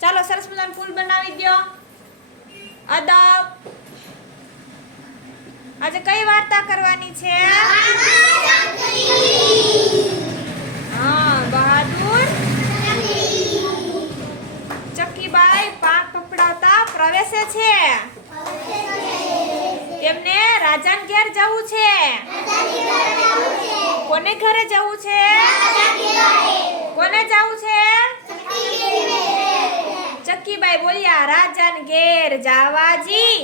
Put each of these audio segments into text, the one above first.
ચાલો સરસ મજાનું ફૂલ બનાવી દો. અદબ. આજે કઈ વાર્તા કરવાની છે? હા, બહાદુર ચક્કીબાઈ પાક પકડાવતા પ્રવેશે છે. તેમને રાજાને ઘેર જવું છે. કોને ઘરે જવું છે? કોને જવું છે? ચક્કીબાઈ બોલ્યા, રાજાને ઘેર જાવાજી,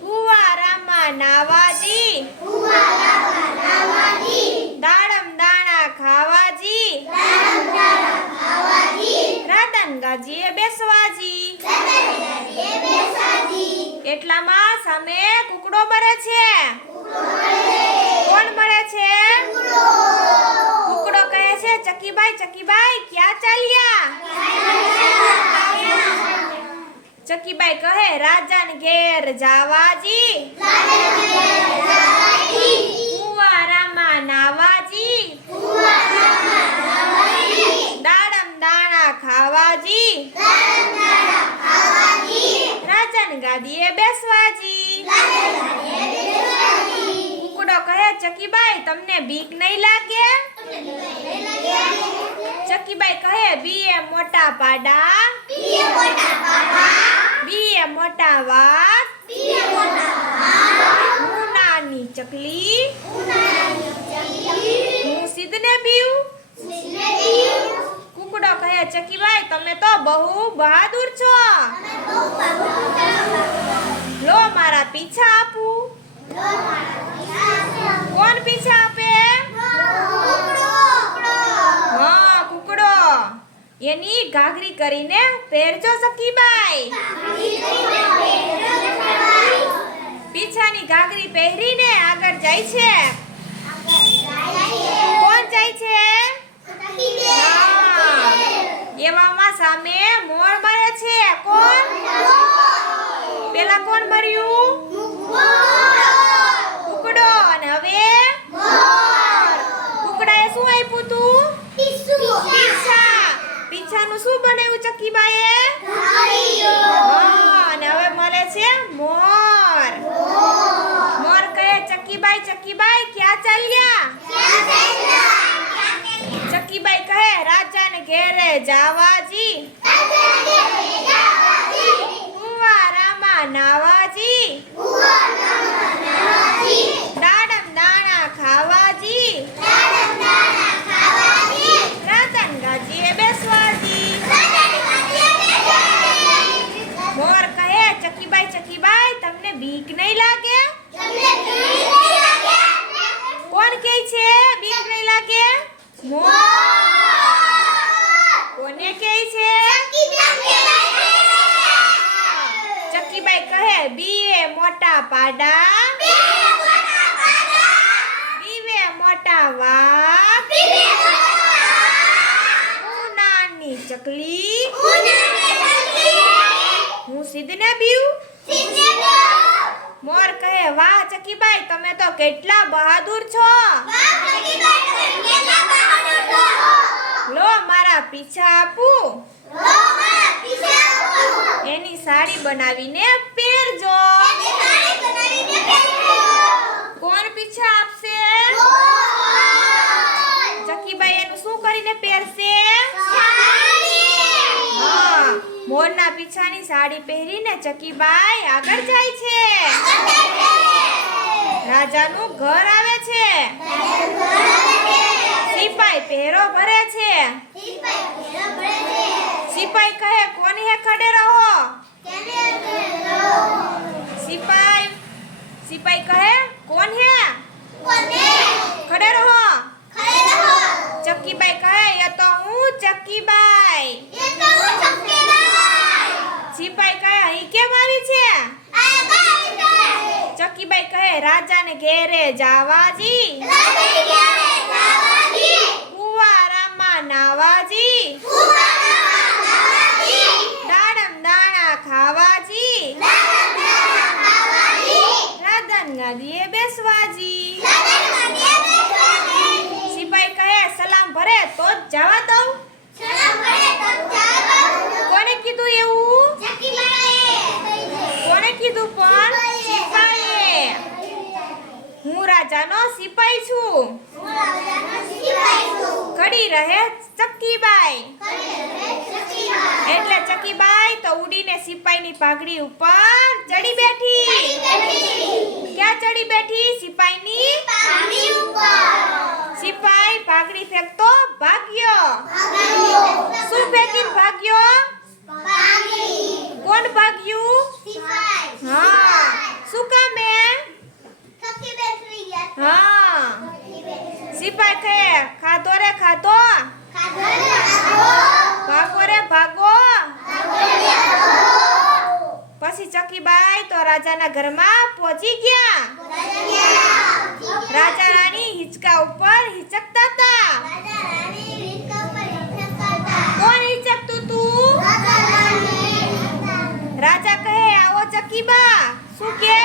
ફુવારામાં નાવાજી, દાડમ દાણા ખાવાજી, રાધન ગાજીએ બેસવાજી. એટલામાં સામે કુકડો મરે છે. કોણ મરે છે? કુકડો કહે છે, ચક્કીબાઈ ચક્કીબાઈ ક્યાં ચાલ્યા? ચક્કીબાઈ કહે, રાજાને ઘેર જાવાજી, ફુવારામાં નાવાજી, દાડમ દાણા ખાવાજી, રાજાની ગાદીએ બેસવાજી. કુકડો કહે, ચક્કીબાઈ તમને બીક નહીં લાગે? ચક્કીબાઈ કહે, બીએ મોટા પાડા, બીએ મોટા વાઘ, હું નાની ચકલી, હું સીધને બીઉં. કુકડો કહે, ચક્કીબાઈ તમે તો બહુ બહાદુર છો. લો મારા પીછા આપું. કોણ પીછા આપે? હા, કુકડો. એની ઘાઘરી કરીને પહેરજો ચક્કીબાઈ. પીછાની ઘાઘરી પહેરીને આગળ જાય છે. કોણ જાય છે? એવામાં સામે મોર મરે છે. કોણ? પેલા કોણ મર્યું? કુકડો. અને હવે કુકડાએ શું આપ્યું તું? પીછા. પીછાનું શું બનાવ્યું ચક્કીબાઈએ? અને હવે મળે છે મોર. મોર કહે, ચક્કીબાઈ ચક્કીબાઈ ક્યાં ચાલ્યા? ચક્કીબાઈ કહે, રાજાને ઘેરે જાવાજી, ફુવારામાં નાવાજી, દાડમ દાણા ખાવાજી, રાધન ગાજીએ બેસવાજી. મોર કહે, ચક્કીબાઈ ચક્કીબાઈ તમને બીક નહીં લાગે? કોણ કહે છે બીક નહીં લાગે? મોર. કોને કહે છે? ચક્કીબાઈ કહે, બીએ મોટા પાડા, બીવે મોટા વાઘ, હું નાની ચકલી, હું સીધને બીઉં. મોર કહે, વાહ ચક્કીબાઈ તમે તો કેટલા બહાદુર છો. લો મારા પીછા આપું. એની સાડી બનાવીને પહેરજો. કોણ પીછા આપશે? ચક્કીબાઈ એનું શું કરીને પહેરશે? હા, મોરના પીછાની સાડી પહેરીને ચક્કીબાઈ આગળ જાય છે. રાજાનું ઘર આવે છે. સિપાઈ પહેરો ભરે છે. સિપાઈ કહે, કોની હે ખડે રહો? સિપાઈ કહે, કોણ હે? ખડે રહો. ચક્કીબાઈ કહે, એ તો હું ચક્કીબાઈ. સિપાઈ કહે, અહીં કેમ આવી છે? ચક્કીબાઈ કહે, રાજાને ઘેરે જાવાજી, ફુવારામાં નાવાજી, દાડમ દાણા ખાવાજી, રાધન ગાદીએ બેસવાજી. સિપાઈ કહે, સલામ ભરે તો જ જવા દઉં. સિપાઈ છું. ખડી રહે ચક્કીબાઈ. એટલે ચક્કીબાઈ તો ઉડીને સિપાઈની પાઘડી ઉપર ચડી બેઠી. ક્યાં ચડી બેઠી? સિપાઈની પાઘડી ઉપર. સિપાઈ પાઘડી ફેંકતો ભાગ્યો. શું ફેંકીને ભાગ્યો? કોણ ભાગ્યું? હા. શું કામ હે? હા. સિપાઈ કહે ખાધો રે ખાધો. ભાગો રે ભાગો. પછી ચક્કીબાઈ તો રાજાના ઘરમાં પહોંચી ગયા. રાજા રાણી હિંચકા ઉપર હિચકતા હતા. કોણ હિચકતું તું? રાજા કહે આવો ચક્કીબા. શું કે?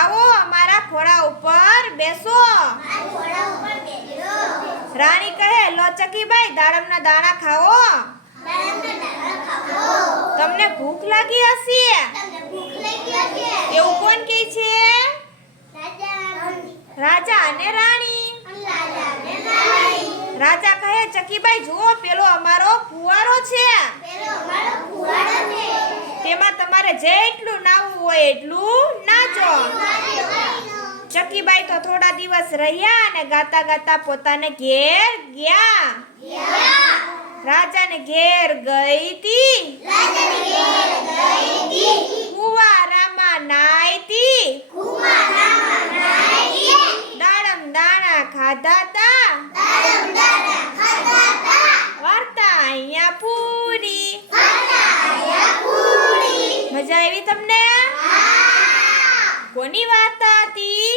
આવો અમારા ઘોડા ઉપર બેસો. રાણી કહે લો ચક્કીબાઈ દાડમના દાણા ખાઓ. તમને ભૂખ લાગી હશે. એવું કોણ કહે છે? રાજા અને રાણી. રાજા કહે ચક્કીબાઈ જુઓ પેલો અમારો ફુવારો છે. તેમાં તમારે જેટલું નાવું હોય એટલું નાચો. ચક્કીબાઈ તો થોડા દિવસ રહ્યા અને ગાતા ગાતા પોતાને ઘેર ગયા. રાજાને ઘેર ગઈ તી. કુવારામાં નાઈતી. દાડમ દાણા ખાધા તા. વાર્તા અહીંયા પૂરી. મજા આવી તમને? કોની વાર્તા હતી?